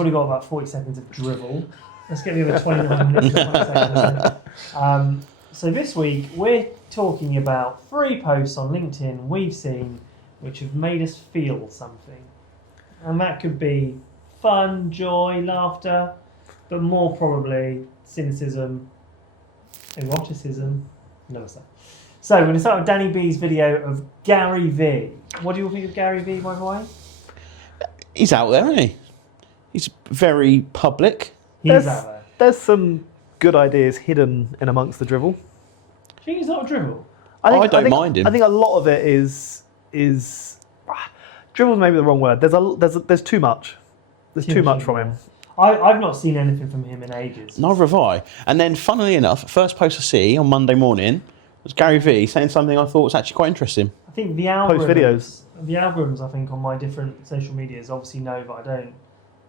already got about 40 seconds of drivel. Let's get the other 29 minutes to 20 seconds. So this week, we're talking about 3 posts on LinkedIn we've seen which have made us feel something. And that could be fun, joy, laughter, but more probably cynicism, eroticism, never say. So we're going to start with Danny B's video of Gary V. What do you all think of Gary V, by the way? He's out there, isn't he? He's very public. He's out there. There's some good ideas hidden in amongst the drivel. Do you think he's not a drivel? I don't mind him. I think a lot of it is drivel's maybe the wrong word. There's too much. There's too much from him. I've not seen anything from him in ages. Neither have I. And then, funnily enough, first post I see on Monday morning was Gary V saying something I thought was actually quite interesting. I think the algorithms, Post videos. The algorithms, I think, on my different social medias obviously know that I don't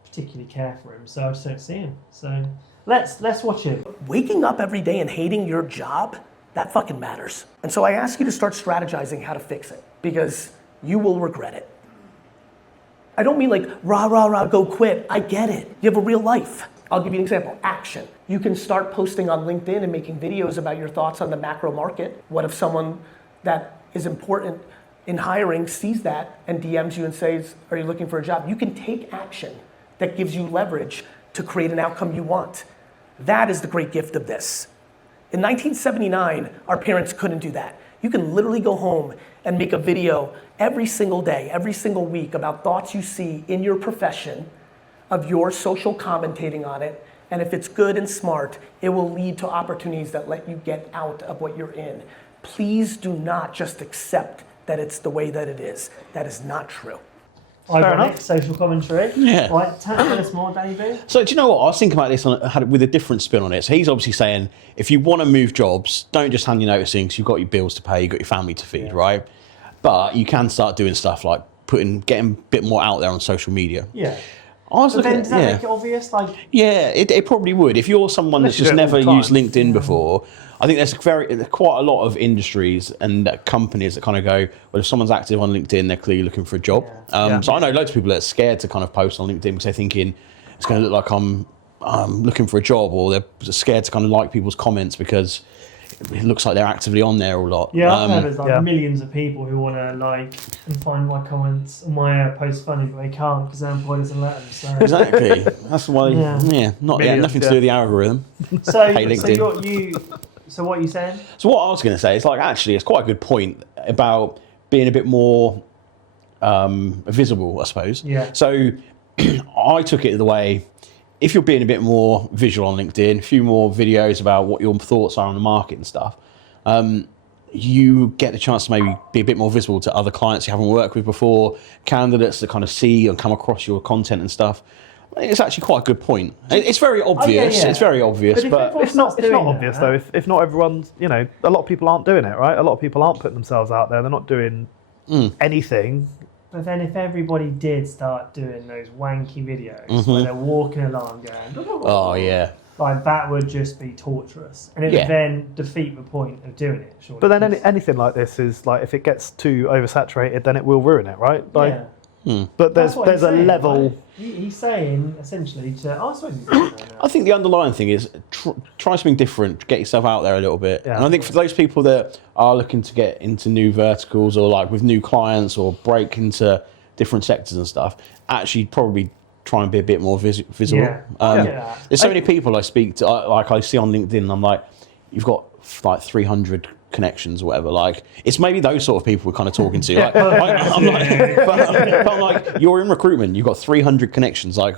particularly care for him, so I just don't see him. So let's watch him. Waking up every day and hating your job, that fucking matters. And so I ask you to start strategizing how to fix it, because you will regret it. I don't mean like, rah, rah, rah, go quit. I get it. You have a real life. I'll give you an example. Action. You can start posting on LinkedIn and making videos about your thoughts on the macro market. What if someone that is important in hiring sees that and DMs you and says, are you looking for a job? You can take action that gives you leverage to create an outcome you want. That is the great gift of this. In 1979, our parents couldn't do that. You can literally go home and make a video every single day, every single week about thoughts you see in your profession, of your social commentating on it, and if it's good and smart, it will lead to opportunities that let you get out of what you're in. Please do not just accept that it's the way that it is. That is not true. Ironic social commentary. Yeah. Right, tell us more, Danny B. So do you know what? I was thinking about this with a different spin on it. So he's obviously saying, if you want to move jobs, don't just hand your notice in because you've got your bills to pay, you've got your family to feed, right? But you can start doing stuff like getting a bit more out there on social media. Yeah. I was But looking then at, does that make it obvious? Like, yeah, it probably would. If you're someone that's just never used LinkedIn before, I think there's quite a lot of industries and companies that kind of go, well, if someone's active on LinkedIn, they're clearly looking for a job. So I know loads of people that are scared to kind of post on LinkedIn because they're thinking it's going to look like I'm looking for a job, or they're scared to kind of like people's comments because it looks like they're actively on there a lot. yeah, I've heard there's like millions of people who want to like and find my comments and my posts funny, but they can't because their employer doesn't let them. So. Exactly. That's why. Nothing to do with the algorithm. So, Hey, LinkedIn. So what are you saying? So what I was going to say is like actually it's quite a good point about being a bit more visible, I suppose. Yeah. So I took it the way, if you're being a bit more visual on LinkedIn, a few more videos about what your thoughts are on the market and stuff, you get the chance to maybe be a bit more visible to other clients you haven't worked with before, candidates that kind of see and come across your content and stuff. It's actually quite a good point. It's very obvious. It's very obvious, but it's not obvious though. If not everyone's, a lot of people aren't doing it, right? A lot of people aren't putting themselves out there. They're not doing anything. But then if everybody did start doing those wanky videos where they're walking along going, oh yeah, like that would just be torturous, and it would then defeat the point of doing it. Surely. But then anything like this is like, if it gets too oversaturated, then it will ruin it, right? Like, But there's a level. Right? He's saying essentially to. I think the underlying thing is try something different, get yourself out there a little bit. Yeah. And I think for those people that are looking to get into new verticals or like with new clients or break into different sectors and stuff, actually probably try and be a bit more visible. Yeah. There's so many people I speak to, I see on LinkedIn, and I'm like, you've got like 300 connections or whatever. Like, it's maybe those sort of people we're kind of talking to. Like, I'm like, you're in recruitment, you've got 300 connections. Like,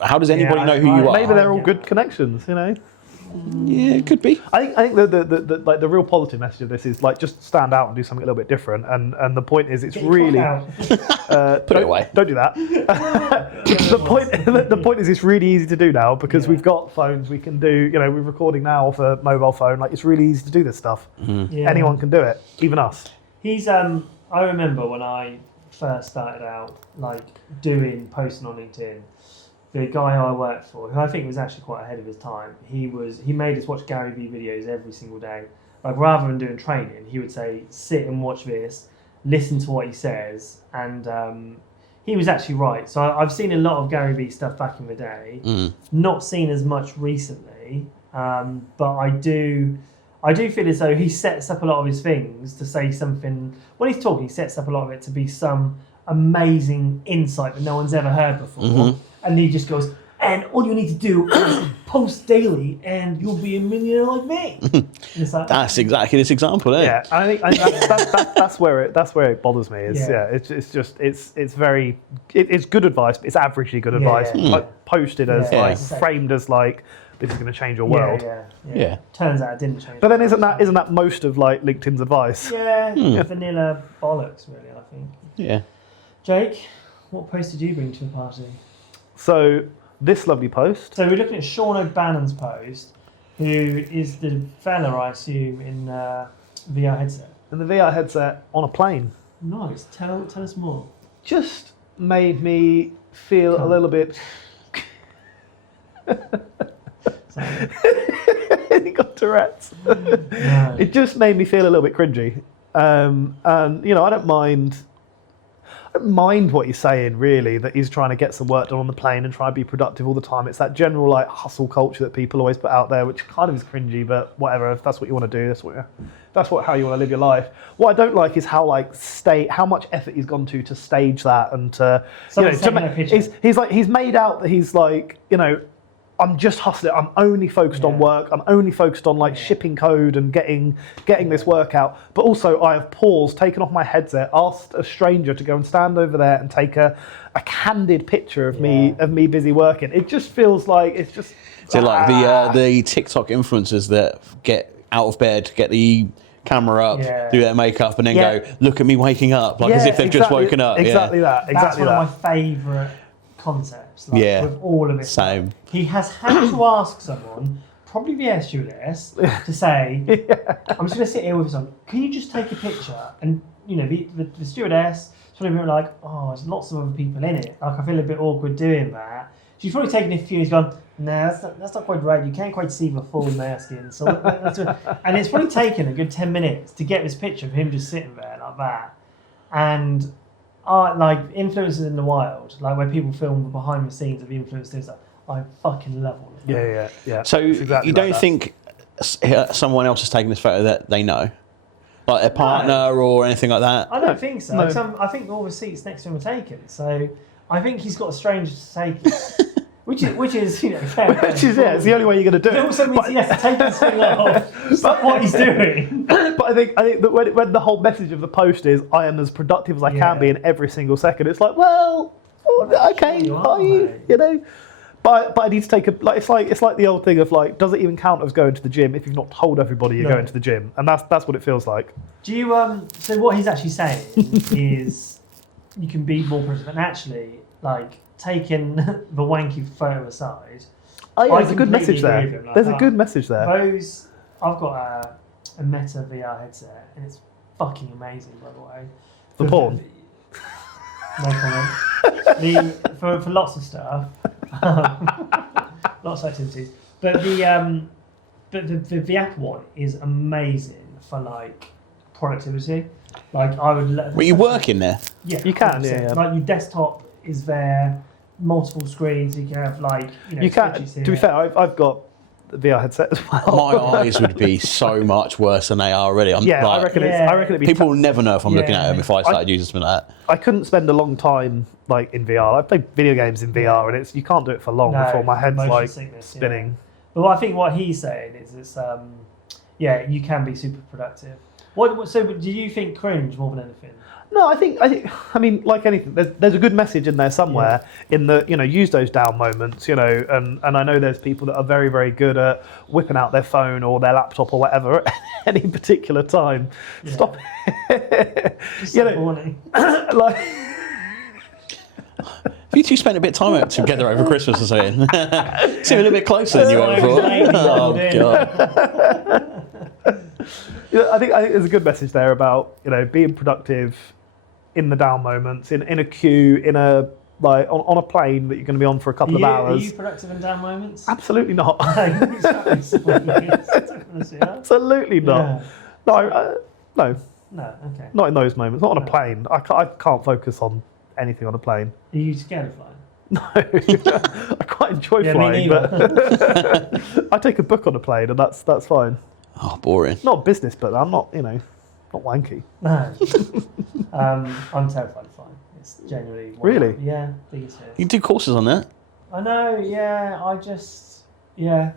how does anybody know who you are? Maybe they're all good connections, Yeah, it could be. I think the real positive message of this is like, just stand out and do something a little bit different. And the point is, it's really put it away. Don't do that. the point is, it's really easy to do now because we've got phones. We can do, we're recording now off a mobile phone. Like, it's really easy to do this stuff. Anyone can do it, even us. He's I remember when I first started out like doing posting on LinkedIn. The guy who I worked for, who I think was actually quite ahead of his time, he made us watch Gary Vee videos every single day. Like, rather than doing training, he would say, sit and watch this, listen to what he says, and he was actually right. So I've seen a lot of Gary Vee stuff back in the day, not seen as much recently, but I do feel as though he sets up a lot of his things to say something. When he's talking, he sets up a lot of it to be some amazing insight that no one's ever heard before. And he just goes, and all you need to do is post daily and you'll be a millionaire like me. It's like, That's exactly this example, eh? Yeah, I think that's where it bothers me. It's very it's good advice, but it's averagely good advice. yeah. Like, posted as Yeah. like Yeah. framed as like this is going to change your world. Yeah. Turns out it didn't change. But then isn't that most of like LinkedIn's advice? Yeah, vanilla bollocks, really, I think. Yeah. Jake, what post did you bring to the party? So this lovely post. So we're looking at Sean O'Bannon's post, who is the fella, I assume, in VR headset. And the VR headset on a plane Nice. Tell us more. just made me feel a little bit. Sorry. He got Tourette's. No. It just made me feel a little bit cringy. And you know, I don't mind what he's saying, really, that he's trying to get some work done on the plane and try and be productive all the time. It's that general like hustle culture that people always put out there, which kind of is cringy, but whatever. If that's what you want to do, that's how you want to live your life. What I don't like is how much effort he's gone to stage that and to Someone's taking a picture. he's made out that he's like, you know, I'm just hustling. I'm only focused on work. I'm only focused on like shipping code and getting this work out. But also, I have paused, taken off my headset, asked a stranger to go and stand over there and take a candid picture of me busy working. It just feels like it's just. So like the TikTok influencers that get out of bed, get the camera up, do their makeup, and then go, look at me waking up, like as if they've just woken up. Exactly that. That's Exactly one that. of my favourite concepts. Like, with all of it. Same. He has had to ask someone, probably the air stewardess, to say, I'm just going to sit here with someone. Can you just take a picture? And you know, the stewardess is probably a bit like, oh, there's lots of other people in it. Like I feel a bit awkward doing that. She's probably taken a few. He's gone, no, that's not quite right. You can't quite see the full mask in. So and it's probably taken a good 10 minutes to get this picture of him just sitting there like that. And like influencers in the wild, like where people film the behind the scenes of the influencers, I fucking love all of that. Yeah. So It's exactly you don't like that. think someone else has taken this photo that they know, like their partner or anything like that? I don't think so. No. I think all the seats next to him are taken. So I think he's got a stranger to take it, which is you know fair. Which is it's the only way you're going to do It it. also means he has to take his thing off. Stop what he's doing. But I think that when the whole message of the post is I am as productive as I can be in every single second, it's like, well, okay, you are, are you? mate. You know. But I need to take it's like the old thing of like, does it even count as going to the gym if you've not told everybody you're going to the gym? And that's what it feels like. Do you so what he's actually saying is you can be more productive and actually like taking the wanky photo aside. Oh yeah, I there's a good completely message agree there. with him, like There's a that. good message there. Those I've got a Meta VR headset and it's fucking amazing by the way. For porn? No comment. For lots of stuff, lots of activities. But the Apple one is amazing for like productivity. Like I would. Well, you work in there. Yeah, You can, 100%. yeah. Like your desktop is there, multiple screens. You can have like You can. spreadsheets To be here. fair, I've got the VR headset as well. My eyes would be so much worse than they are already. Yeah, like, I reckon it'd be. people will never know if I'm looking Yeah. at them if I started using something like that. I couldn't spend a long time like in VR. I played video games in VR, and you can't do it for long No, before my head's motion like sickness, spinning. But I think what he's saying is it's you can be super productive. So do you think cringe more than anything? No, I mean, like anything, there's a good message in there somewhere. In the use those down moments, and I know there's people that are very, very good at whipping out their phone or their laptop or whatever at any particular time. Yeah. Stop. Just You so know, horny. like. You two spent a bit of time together over Christmas or something. Seem a little bit closer than you were Sorry, before. lady Oh, rolled in. God. I think there's a good message there about being productive in the down moments, in a queue, on a plane that you're going to be on for a couple of Are hours. you productive in down moments? Absolutely not. Absolutely Absolutely not. No, no, No, okay. not in those moments. Not on a plane. I can't focus on anything on a plane. Are you scared of flying? No, I quite enjoy Yeah, me flying, neither. but I take a book on a plane, and that's fine. Oh, boring. Not business, but I'm not, not wanky. No. I'm terrified of flying. It's genuinely Really? Yeah, biggest fear. You can do courses on that. I know. Yeah,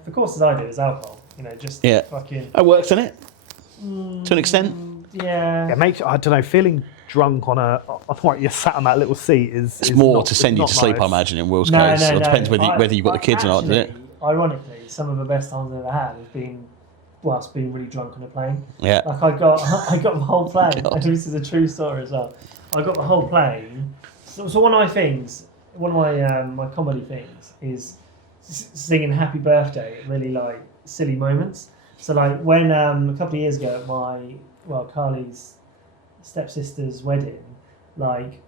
the courses I do is alcohol. Just Yeah. fucking. It works, doesn't it? To an extent. Yeah. Yeah, I don't know, feeling drunk on what you're sat on that little seat is It's more not, to send you not to sleep, I nice. imagine, in Will's No, case. no, It no. depends whether you've got the kids or not, doesn't it? Actually, ironically, some of the best times I've ever had has been whilst being really drunk on a plane. Yeah. Like I got the whole plane. God. And this is a true story as well. I got the whole plane. So one of my comedy things is singing "Happy Birthday" at really like silly moments. So like when a couple of years ago at Carly's stepsister's wedding, like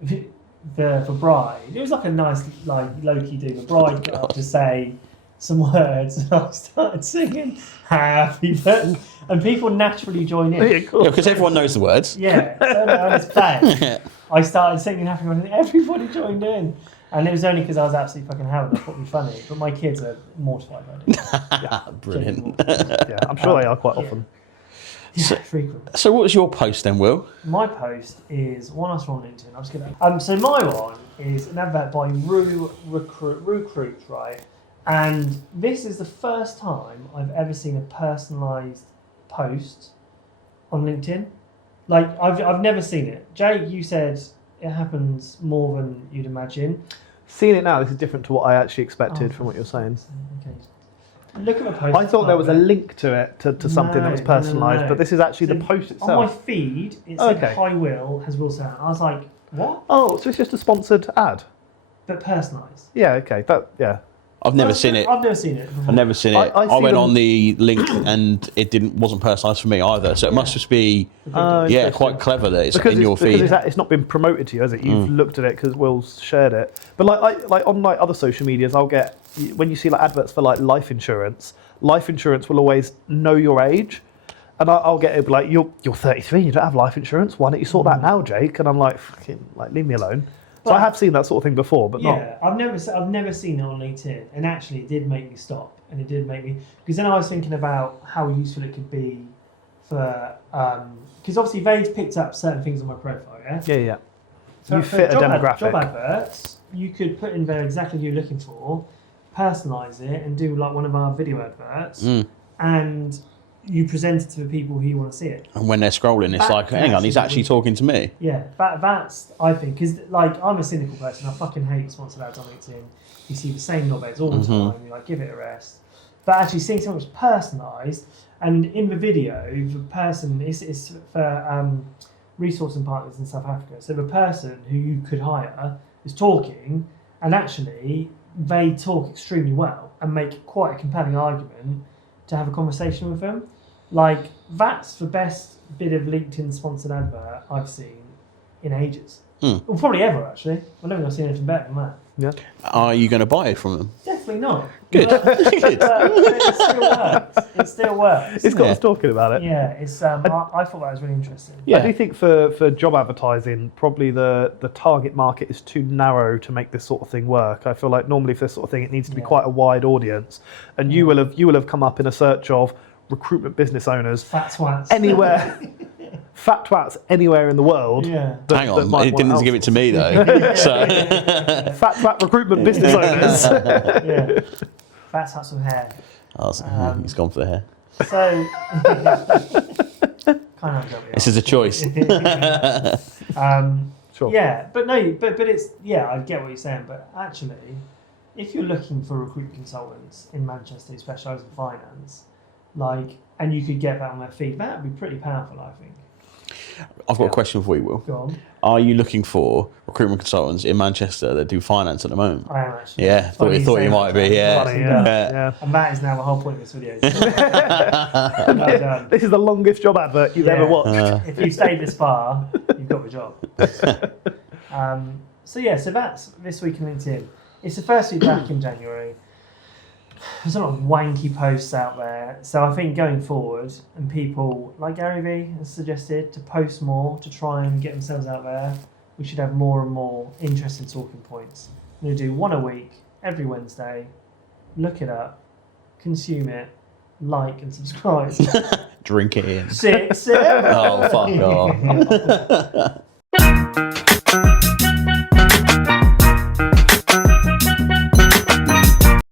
for bride, it was like a nice like low key do. The bride got up to say some words, and I started singing "Happy Birthday," and people naturally join in. Yeah, cool. Yeah, because everyone knows the words. Yeah, so when it's playing, I started singing "Happy Birthday," and everybody joined in. And it was only because I was absolutely fucking hammered. I thought it'd be funny, but my kids are mortified by it. Brilliant. Yeah, I'm sure they are quite Yeah. often. Yeah, frequent. So what was your post then, Will? My post is one I saw on LinkedIn. I'm just gonna. So my one is an advert by Recruit, right? And this is the first time I've ever seen a personalised post on LinkedIn. Like I've never seen it. Jake, you said it happens more than you'd imagine. Seeing it now, this is different to what I actually expected Oh, from what you're saying. Okay. Look at the post. I thought there was a link to it, to something that was No, personalised, no. but this is actually So the post On my itself. feed, it said, Okay. "Hi Will, has Will Sound." I was like, "What?" Oh, so it's just a sponsored ad? But personalised. Yeah, okay. Yeah. I've never seen it. I've never seen it. I've never seen it. I I see went them- on the link and it wasn't personalised for me either. So it must just be Oh, yeah, interesting. quite clever that it's Because in your because feed. it's not been promoted to you, has it? You've looked at it because Will's shared it. But like on like other social medias, I'll get when you see like adverts for like life insurance will always know your age, and I'll get it like you're 33, you don't have life insurance. Why don't you sort that now, Jake? And I'm like, fucking like leave me alone. So I have seen that sort of thing before, but not. Yeah, I've never seen it on LinkedIn, and actually, it did make me stop, and it did make me because then I was thinking about how useful it could be for because obviously they've picked up certain things on my profile, yeah. Yeah. So You for fit a job demographic. job adverts, you could put in there exactly who you're looking for, personalise it, and do like one of our video adverts, and you present it to the people who you want to see it. And when they're scrolling, it's That like, hang on, he's actually actually talking to me. Yeah, that's I think because like I'm a cynical person. I fucking hate sponsored ads on LinkedIn. You see the same knobheads all the time. You're like, give it a rest. But actually, seeing something that's personalised, and in the video, the person is for resourcing partners in South Africa. So the person who you could hire is talking, and actually they talk extremely well and make quite a compelling argument to have a conversation with them. Like that's the best bit of LinkedIn sponsored advert I've seen in ages. Well, probably ever actually. I don't think I've seen anything better than that. Yeah. Are you going to buy it from them? Definitely not. Good. But Good. it still works. It still works. It's got Yeah. us talking about it. Yeah, it's. I thought that was really interesting. Yeah. I do think for job advertising, probably the target market is too narrow to make this sort of thing work. I feel like normally for this sort of thing, it needs to be Yeah. quite a wide audience, and you will have come up in a search of recruitment business owners Fat twats. anywhere, fat twats anywhere in the world. Yeah. that- Hang that on, might it want didn't give it to me though. So Fat twat recruitment business owners. Yeah. Fat twats with hair. he's gone for the hair. So. kind of This is a choice. Sure. Yeah, but no, but it's I get what you're saying, but actually, if you're looking for recruitment consultants in Manchester who specialise in finance, and you could get that on their feed, that would be pretty powerful, I think. I've got a question for you, Will. Go on. Are you looking for recruitment consultants in Manchester that do finance at the moment? I am actually. Yeah, thought you say might that. be. Yeah, Funny, Yeah. yeah. And that is now the whole point of this video. Well done. This is the longest job advert you've ever Yeah. watched. If you've stayed this far, you've got the job. So that's this week in LinkedIn. It's the first week back in January. There's a lot of wanky posts out there. So I think going forward, and people like Gary Vee has suggested to post more to try and get themselves out there. we should have more and more interesting talking points. I'm going to do one a week, every Wednesday. Look it up, consume it, like and subscribe. Drink it in. Sip. Oh, fuck off.